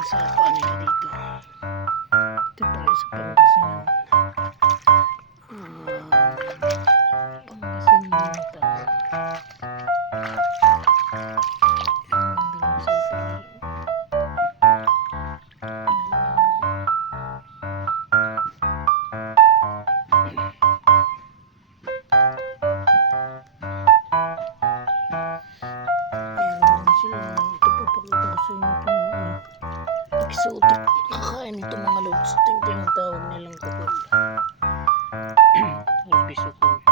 yung sapa nila dito. Ito tayo sa Pangasinan. Pangasinan yung tao. Ang ganda ng sapa nila. Ito papakita ko sa inyo itong exotic kakain ito mga lods. Ito yung tinatawag nilang kapal. Albisukon.